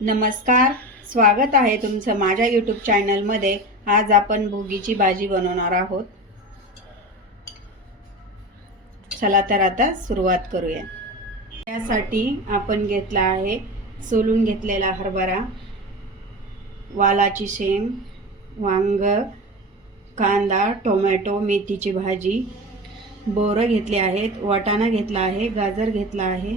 नमस्कार स्वागत आहे तुमचं माझ्या यूट्यूब चॅनलमध्ये आज आपण भोगीची भाजी बनवणार आहोत. चला तर आता सुरुवात करूया. यासाठी आपण घेतला आहे सोलून घेतलेला हरभरा वालाची शेंग वांग कांदा टोमॅटो मेथीची भाजी. बोरं घेतली आहेत वाटाणा घेतला आहे गाजर घेतला आहे.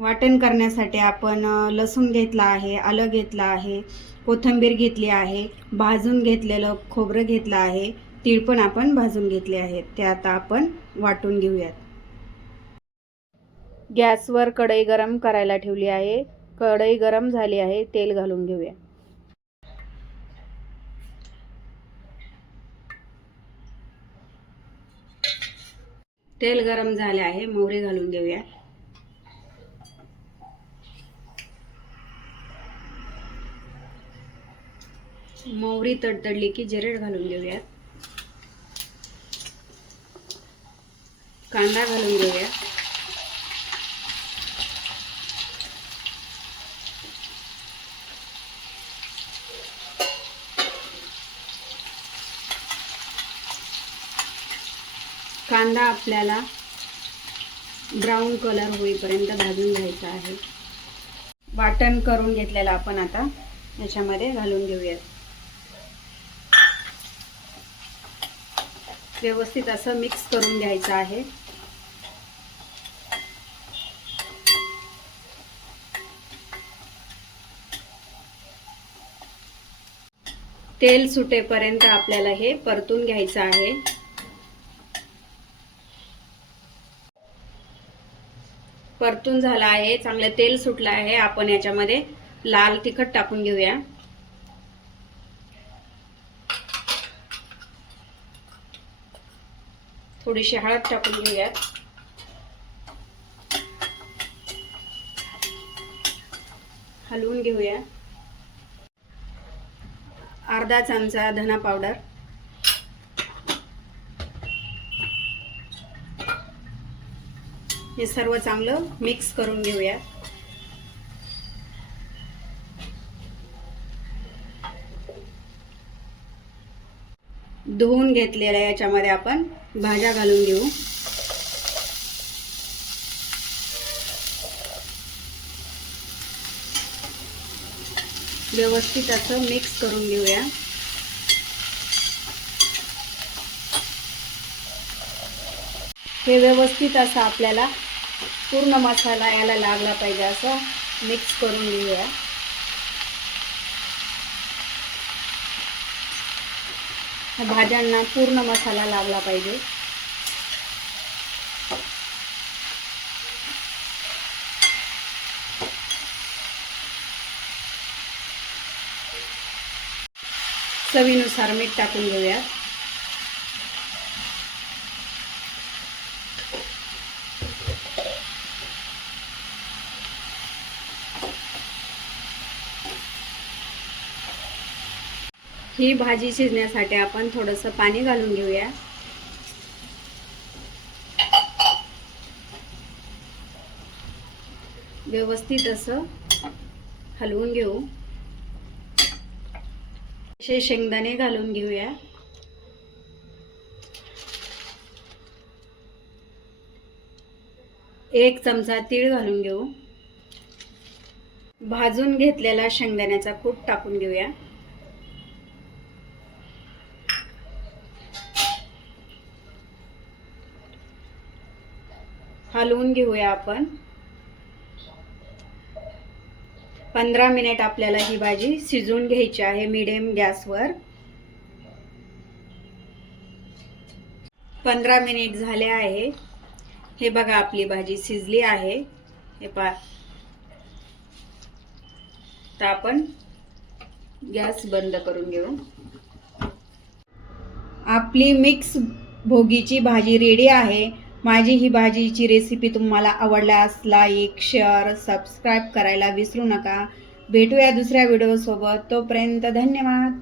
वाटण करण्यासाठी आपण लसूण घेतला आहे आलं घेतलं आहे कोथिंबीर घेतली आहे भाजून घेतलेलं खोबरं घेतलं आहे तीळ पण आपण भाजून घेतले आहेत. ते आता आपण वाटून घेऊयात. गॅसवर कढई गरम करायला ठेवली आहे. कढई गरम झाली आहे. तेल घालून घेऊया. तेल गरम झाले आहे. मोहरी घालून घेऊया. मोहरी तडतडली की जिरेड घालून घेऊयात. कांदा घालून घेऊया कांदा आपल्याला ब्राऊन कलर होईपर्यंत भाजून घ्यायचा आहे. वाटण करून घेतलेलं आपण आता याच्यामध्ये घालून घेऊयात. व्यवस्थित असं मिक्स करून घ्यायचं आहे. तेल सुटेपर्यंत आपल्याला हे परतून घ्यायचं आहे. परतून झालं आहे चांगलं तेल सुटलं आहे. आपण याच्यामध्ये लाल तिखट टाकून घेऊया. थोडीशी हळद टाकून घेऊयात. हलवून घेऊया. अर्धा चमचा धना पावडर. हे सर्व चांगलं मिक्स करून घेऊया. धुवून घेतलेल्या याच्यामध्ये आपण भाज्या घालून घेऊ. व्यवस्थित असं मिक्स करून घेऊया. हे व्यवस्थित असं आपल्याला पूर्ण मसाला याला लागला पाहिजे असं मिक्स करून घेऊया. भाज्यांना पूर्ण मसाला लावला पाहिजे. चवीनुसार मीठ टाकून घेऊयात. ही भाजी शिजण्यासाठी आपण थोडंसं पाणी घालून घेऊया. व्यवस्थित असं हलवून घेऊ. असे शेंगदाणे घालून घेऊया. एक चमचा तीळ घालून घेऊ. भाजून घेतलेला शेंगदाण्याचा कूट टाकून घेऊया. हलवून घेऊया आपण. पंधरा मिनिट आपल्याला ही भाजी शिजवून घ्यायची आहे मिडियम गॅसवर पंधरा मिनिट झाले आहे. हे बघा आपली भाजी शिजली आहे. हे पा तर आपण गॅस बंद करून घेऊ. आपली मिक्स भोगीची भाजी रेडी आहे. माझी ही भाजीची रेसिपी तुम्हाला आवडल्यास लाईक शेअर सबस्क्राईब करायला विसरू नका. भेटूया दुसऱ्या व्हिडिओसोबत तोपर्यंत धन्यवाद.